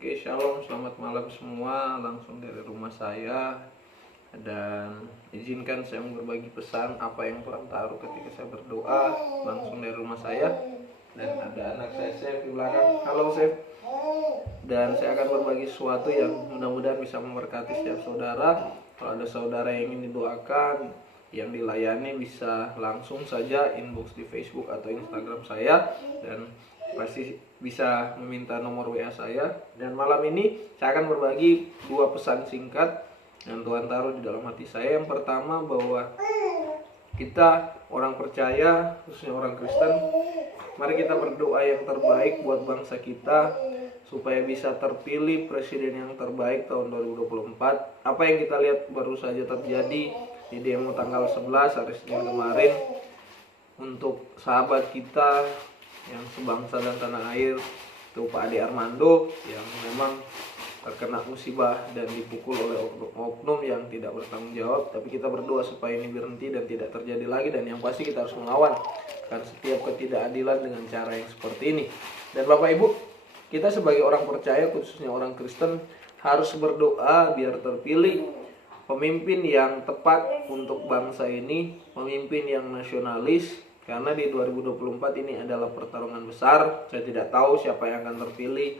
Oke, shalom, selamat malam semua. Langsung dari rumah saya. Dan izinkan saya berbagi pesan apa yang Tuhan taruh ketika saya berdoa langsung dari rumah saya. Dan ada anak saya, Chef, di belakang. Halo, Chef. Dan saya akan berbagi sesuatu yang mudah-mudahan bisa memberkati setiap saudara. Kalau ada saudara yang ingin didoakan, yang dilayani, bisa langsung saja inbox di Facebook atau Instagram saya. Dan pasti bisa meminta nomor WA saya. Dan malam ini saya akan berbagi dua pesan singkat yang Tuhan taruh di dalam hati saya. Yang pertama, bahwa kita orang percaya, khususnya orang Kristen, mari kita berdoa yang terbaik buat bangsa kita supaya bisa terpilih presiden yang terbaik tahun 2024. Apa yang kita lihat baru saja terjadi di demo tanggal 11 hari Senin kemarin untuk sahabat kita yang sebangsa dan tanah air, itu Pak Ade Armando, yang memang terkena musibah dan dipukul oleh oknum yang tidak bertanggung jawab. Tapi kita berdoa supaya ini berhenti dan tidak terjadi lagi. Dan yang pasti kita harus melawan karena setiap ketidakadilan dengan cara yang seperti ini. Dan Bapak Ibu, kita sebagai orang percaya, khususnya orang Kristen, harus berdoa biar terpilih pemimpin yang tepat untuk bangsa ini, pemimpin yang nasionalis. Karena di 2024 ini adalah pertarungan besar. Saya tidak tahu siapa yang akan terpilih.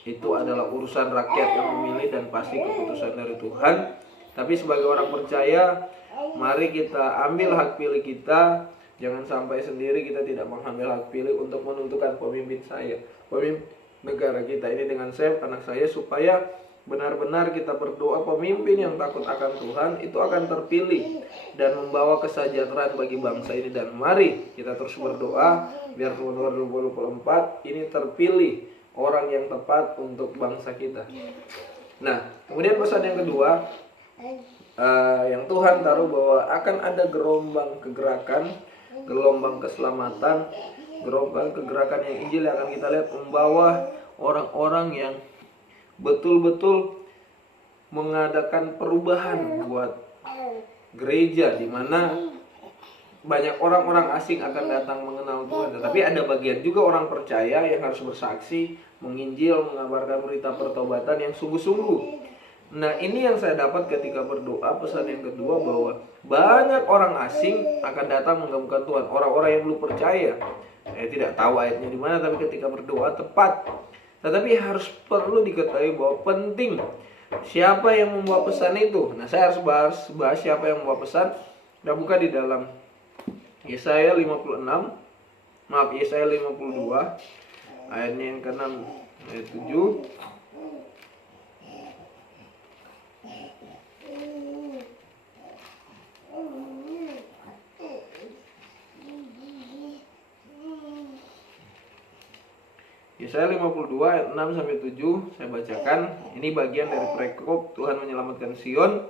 Itu adalah urusan rakyat yang memilih dan pasti keputusan dari Tuhan. Tapi sebagai orang percaya, mari kita ambil hak pilih kita. Jangan sampai sendiri kita tidak mengambil hak pilih untuk menentukan pemimpin negara kita ini dengan saya, anak saya, supaya benar-benar kita berdoa pemimpin yang takut akan Tuhan itu akan terpilih dan membawa kesejahteraan bagi bangsa ini. Dan mari kita terus berdoa biar tahun 2024 ini terpilih orang yang tepat untuk bangsa kita. Nah, kemudian pesan yang kedua, yang Tuhan taruh bahwa akan ada gelombang kegerakan, gelombang keselamatan, gelombang kegerakan yang Injil yang akan kita lihat membawa orang-orang yang betul-betul mengadakan perubahan buat gereja, di mana banyak orang-orang asing akan datang mengenal Tuhan. Tetapi ada bagian juga orang percaya yang harus bersaksi, menginjil, mengabarkan berita pertobatan yang sungguh-sungguh. Nah, ini yang saya dapat ketika berdoa. Pesan yang kedua, bahwa banyak orang asing akan datang menggabungkan Tuhan, orang-orang yang belum percaya. Saya tidak tahu ayatnya di mana, tapi ketika berdoa tepat. Tetapi harus perlu diketahui bahwa penting siapa yang membawa pesan itu. Nah, saya harus bahas siapa yang membawa pesan. Kita buka di dalam Yesaya 56, Yesaya 52, ayatnya yang ke-6, ayat 7. Yesaya 52 ayat 6 sampai 7 saya bacakan. Ini bagian dari perikop Tuhan menyelamatkan Sion.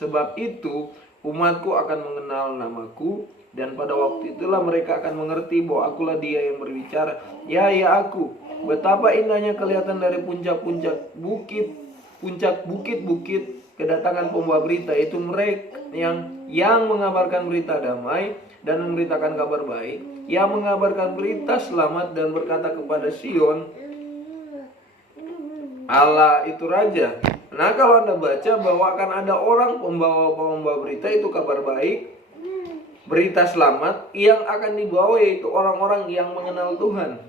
Sebab itu umatku akan mengenal namaku, dan pada waktu itulah mereka akan mengerti bahwa akulah Dia yang berbicara. Ya aku, betapa indahnya kelihatan dari puncak-puncak bukit, puncak bukit-bukit, kedatangan pembawa berita, itu mereka yang mengabarkan berita damai dan memberitakan kabar baik, yang mengabarkan berita selamat dan berkata kepada Sion, Allah itu Raja. Nah, kalau Anda baca bahwa akan ada orang pembawa berita, itu kabar baik, berita selamat yang akan dibawa, yaitu orang-orang yang mengenal Tuhan.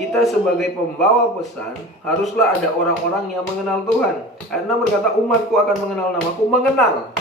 Kita sebagai pembawa pesan haruslah ada orang-orang yang mengenal Tuhan. Ayat 6 berkata, umatku akan mengenal namaku. Mengenal,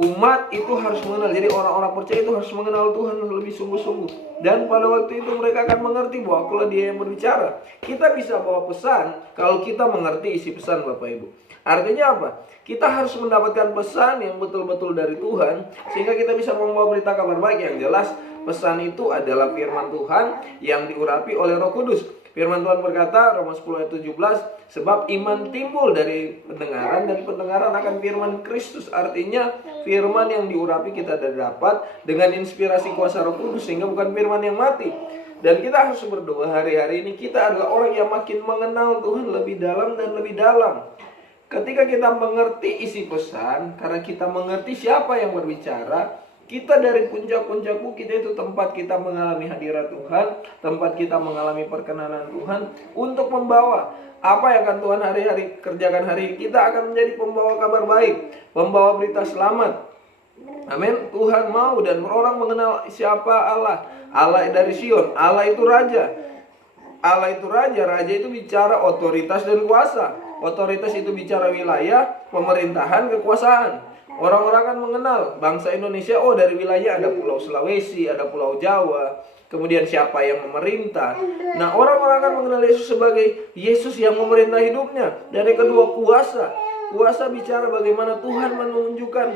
umat itu harus mengenal. Jadi orang-orang percaya itu harus mengenal Tuhan lebih sungguh-sungguh. Dan pada waktu itu mereka akan mengerti bahwa akulah Dia yang berbicara. Kita bisa bawa pesan kalau kita mengerti isi pesan, Bapak Ibu. Artinya apa? Kita harus mendapatkan pesan yang betul-betul dari Tuhan, sehingga kita bisa membawa berita kabar baik yang jelas. Pesan itu adalah firman Tuhan yang diurapi oleh Roh Kudus. Firman Tuhan berkata, Roma 10 ayat 17, sebab iman timbul dari pendengaran, dan pendengaran akan firman Kristus. Artinya firman yang diurapi kita dapat dengan inspirasi kuasa Roh Kudus, sehingga bukan firman yang mati. Dan kita harus berdoa hari-hari ini kita adalah orang yang makin mengenal Tuhan lebih dalam dan lebih dalam. Ketika kita mengerti isi pesan, karena kita mengerti siapa yang berbicara, Kita dari puncak-puncak bukit itu tempat kita mengalami hadirat Tuhan, tempat kita mengalami perkenanan Tuhan untuk membawa apa yang akan Tuhan hari-hari kerjakan hari ini. Kita akan menjadi pembawa kabar baik, pembawa berita selamat. Amin. Tuhan mau dan orang mengenal siapa Allah. Allah dari Sion, Allah itu Raja. Allah itu Raja, Raja itu bicara otoritas dan kuasa. Otoritas itu bicara wilayah, pemerintahan, kekuasaan. Orang-orang akan mengenal bangsa Indonesia, oh dari wilayah ada Pulau Sulawesi, ada Pulau Jawa, kemudian siapa yang memerintah. Nah, orang-orang akan mengenal Yesus sebagai Yesus yang memerintah hidupnya. Dan yang kedua, kuasa. Kuasa bicara bagaimana Tuhan menunjukkan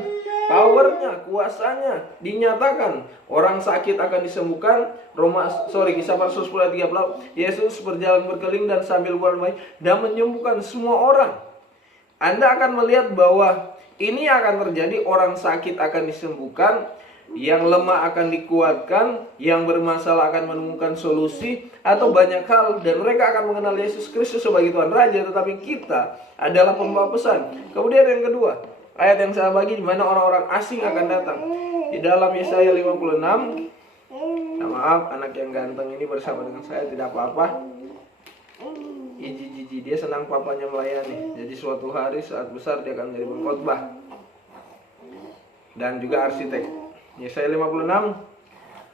powernya, kuasanya dinyatakan. Orang sakit akan disembuhkan. Kisah Rasul 10:38. Yesus berjalan berkeliling dan sambil bermain dan menyembuhkan semua orang. Anda akan melihat bahwa ini akan terjadi, orang sakit akan disembuhkan, yang lemah akan dikuatkan, yang bermasalah akan menemukan solusi atau banyak hal, dan mereka akan mengenal Yesus Kristus sebagai Tuhan Raja. Tetapi kita adalah pembawa pesan. Kemudian yang kedua, ayat yang saya bagi di mana orang-orang asing akan datang. Di dalam Yesaya 56. Maaf, anak yang ganteng ini bersama dengan saya tidak apa-apa. Iji dia senang papanya melayani. Jadi suatu hari saat besar dia akan menjadi pengkhotbah dan juga arsitek. Yesaya 56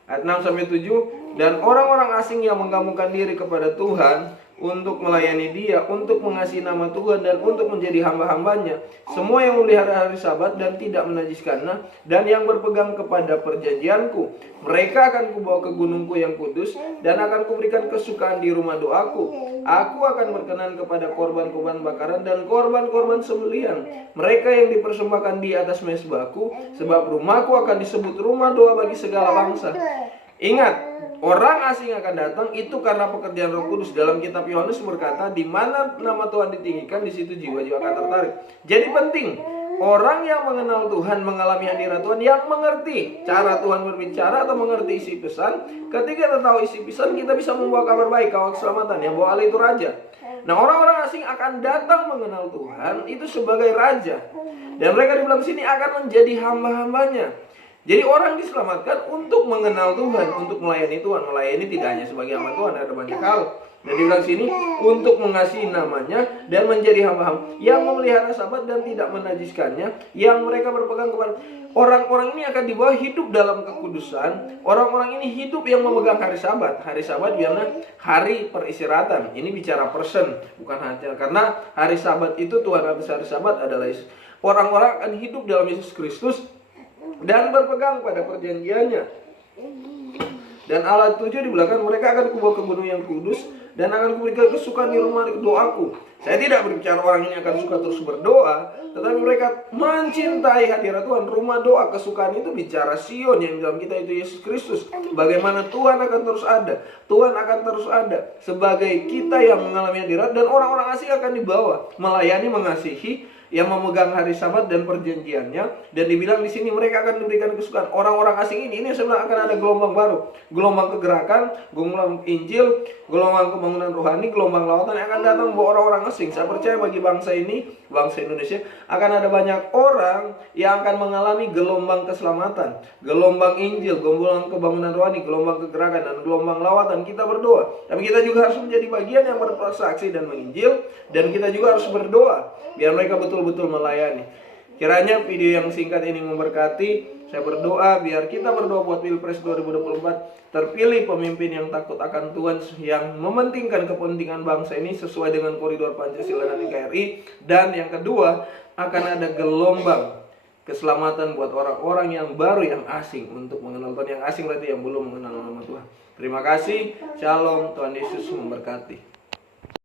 ayat 6-7. Dan orang-orang asing yang menggabungkan diri kepada Tuhan untuk melayani Dia, untuk mengasihi nama Tuhan dan untuk menjadi hamba-hambanya, semua yang memelihara hari Sabat dan tidak menajiskannya, dan yang berpegang kepada perjanjianku, mereka akan kubawa ke gunungku yang kudus, dan akan kuberikan kesukaan di rumah doaku. Aku akan berkenan kepada korban-korban bakaran dan korban-korban sembelihan mereka yang dipersembahkan di atas mezbahku, sebab rumahku akan disebut rumah doa bagi segala bangsa. Ingat, orang asing akan datang itu karena pekerjaan Roh Kudus. Dalam kitab Yohanes berkata, di mana nama Tuhan ditinggikan, di situ jiwa-jiwa akan tertarik. Jadi penting, orang yang mengenal Tuhan, mengalami hadirat Tuhan, yang mengerti cara Tuhan berbicara atau mengerti isi pesan. Ketika kita tahu isi pesan, kita bisa membawa kabar baik, kabar keselamatan, yang bahwa Allah itu Raja. Nah, orang-orang asing akan datang mengenal Tuhan itu sebagai Raja, dan mereka dibilang sini akan menjadi hamba-hambanya. Jadi orang diselamatkan untuk mengenal Tuhan, untuk melayani Tuhan. Melayani tidak hanya sebagai hamba Tuhan, ada banyak hal. Dan dibilang sini untuk mengasihi namanya dan menjadi hamba-hamba yang memelihara Sabat dan tidak menajiskannya, yang mereka berpegang kepada. Orang-orang ini akan dibawa hidup dalam kekudusan. Orang-orang ini hidup yang memegang hari Sabat. Hari Sabat biarlah hari peristirahatan. Ini bicara person, bukan hanya karena hari Sabat itu Tuhan habis hari Sabat adalah Yesus. Orang-orang akan hidup dalam Yesus Kristus dan berpegang pada perjanjiannya. Dan Allah 7 di belakang, mereka akan kubawa ke gunung yang kudus dan akan kuberikan kesukaan di rumah doaku. Saya tidak berbicara orang ini akan suka terus berdoa, tetapi mereka mencintai hadirat Tuhan. Rumah doa, kesukaan itu bicara Sion, yang dalam kita itu Yesus Kristus. Bagaimana Tuhan akan terus ada. Tuhan akan terus ada sebagai kita yang mengalami hadirat, dan orang-orang asing akan dibawa melayani, mengasihi, yang memegang hari Sabat dan perjanjiannya. Dan dibilang di sini mereka akan diberikan kesukaan. Orang-orang asing ini sebenarnya akan ada gelombang baru, gelombang kegerakan, gelombang Injil, gelombang pembangunan rohani, gelombang lawatan yang akan datang membawa orang-orang asing. Saya percaya bagi bangsa ini, bangsa Indonesia, akan ada banyak orang yang akan mengalami gelombang keselamatan, gelombang Injil, gelombang pembangunan rohani, gelombang kegerakan, dan gelombang lawatan. Kita berdoa, tapi kita juga harus menjadi bagian yang bersaksi dan menginjil, dan kita juga harus berdoa biar mereka betul-betul melayani. Kiranya video yang singkat ini memberkati. Saya berdoa biar kita berdoa buat Pilpres 2024 terpilih pemimpin yang takut akan Tuhan, yang mementingkan kepentingan bangsa ini sesuai dengan koridor Pancasila dan NKRI. Dan yang kedua, akan ada gelombang keselamatan buat orang-orang yang baru, yang asing, untuk mengenal Tuhan. Yang asing berarti yang belum mengenal nama Tuhan. Terima kasih. Shalom. Tuhan Yesus memberkati.